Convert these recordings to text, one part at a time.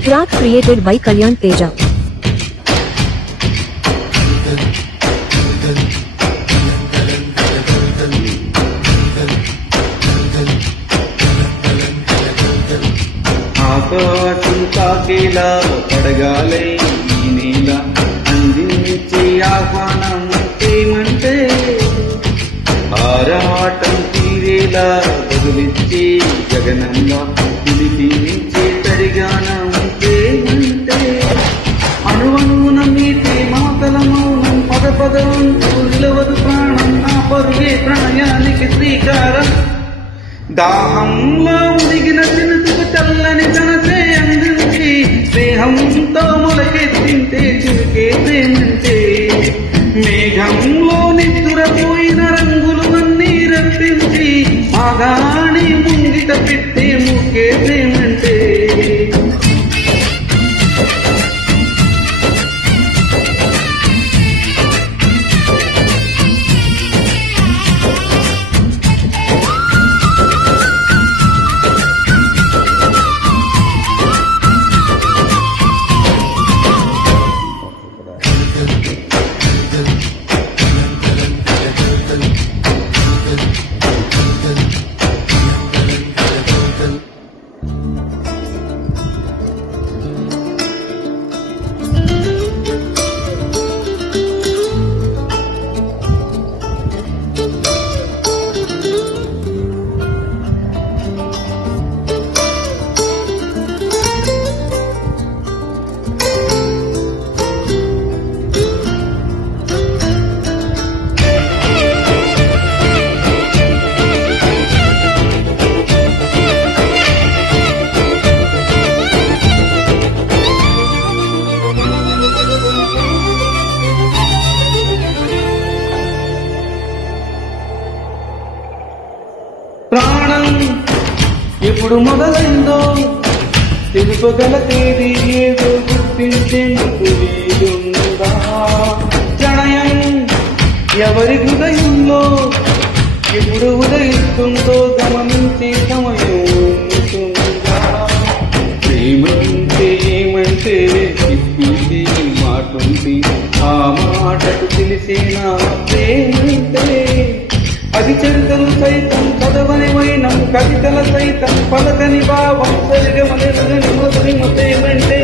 Track created by Kalyan Teja. ఆకాశం తాకేలా పడగాలై ఈ నేల అందించే ఆహ్వానం ఏమంటే ఆరాటం తీరేలా బదులిచ్చే జగనంగా పిలిపించే తడిగానం ఏమంటే అణువణువున మీటే మాతల మౌనం పద పదవంతు నిలవదు ప్రాణం నా పరుగే ప్రణయానికి శ్రీకారం దాహంలో ఉడిగిన చినుకు చల్లని తనసే అందించి స్నేహంతో మొలకెత్తింటే చిరుకే ప్రేమంటే మేఘంలో నిద్దురపోయిన రంగులు అన్నీ రప్పించి ఆగాని ముంగిట పెట్టే ముఖ్య ప్రేమంటే ప్రాణం ఎప్పుడు మొదలైందో తెలుపగల తేదీ ఏదో గుర్తించేందుకు వీలుందా ప్రణయం ఎవరి హృదయంలో ఎప్పుడు ఉదయిస్తుందో గమనించే సమయం ఉంటుందా ప్రేమంటే ఏమంటే చెప్పేది మాటుంది ఆ మాటకు తెలిసేనా ప్రేమంటే అది చరితలు సైతం చదవని వైనం కవితల సైతం పలకని భావం సరిగమని మొదటి మొదలైమంటే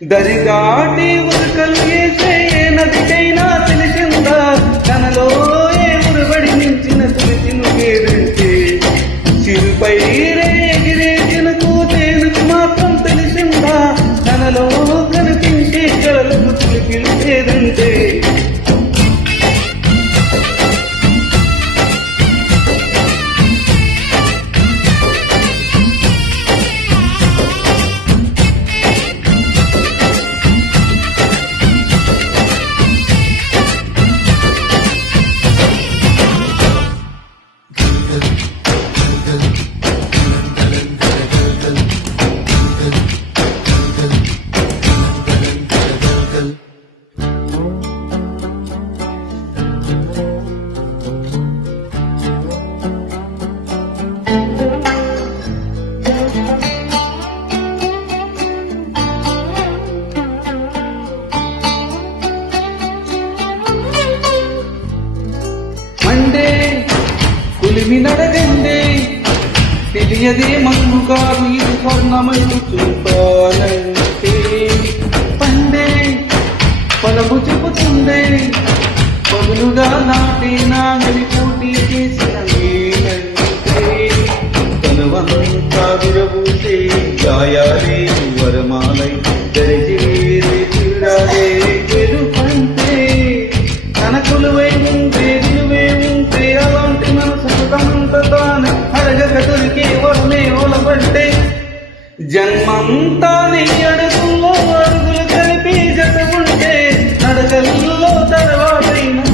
దరిదాటి ఉరకలు వేసే నదికైనా తెలిసిందా తనలో ఏ మురుబడి నించిన తెలిసినుకేదంటే చిరుపై ఎగిరే చినుకు తేనుకు మాత్రం తెలిసిందా తనలో కనిపించే కళలకు తెలిపిలేదంటే కులిమినడగండే తెలియదే మన్ను కాదు ఇది స్వర్ణమని చూపాలంటే పండే పొలము చెబుతుండే పదులుగా నాటి నాగలి పోటీ చేసిన వీలంటే తనవంతా విరబూసే గాయాలే వరమాలై దరిచేరే చూడాలే వెలుపంటే తన కొలువై ఉంటే నిలువే ఉంటే అలాంటి మనసు తనంత తాను అడగక దొరికే వర్ణే ఒలబట్టే జన్మంతా నీ అడుగుల్లో అడుగులు కలిపి జత ఉంటే నడకల్లో తర్వాతైనా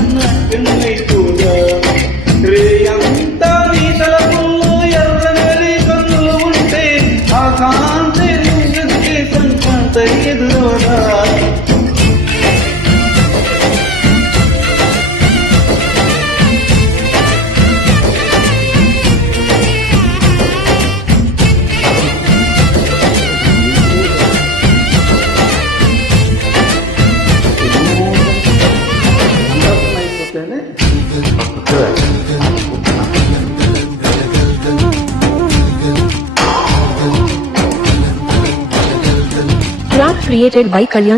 నాకైపోయా రేయంతా నీ తలపుల్లో ఎర్రనెలి కన్నులు ఉంటే ఆ కాంతి సంకాంత ఎదురురా created by Kalyan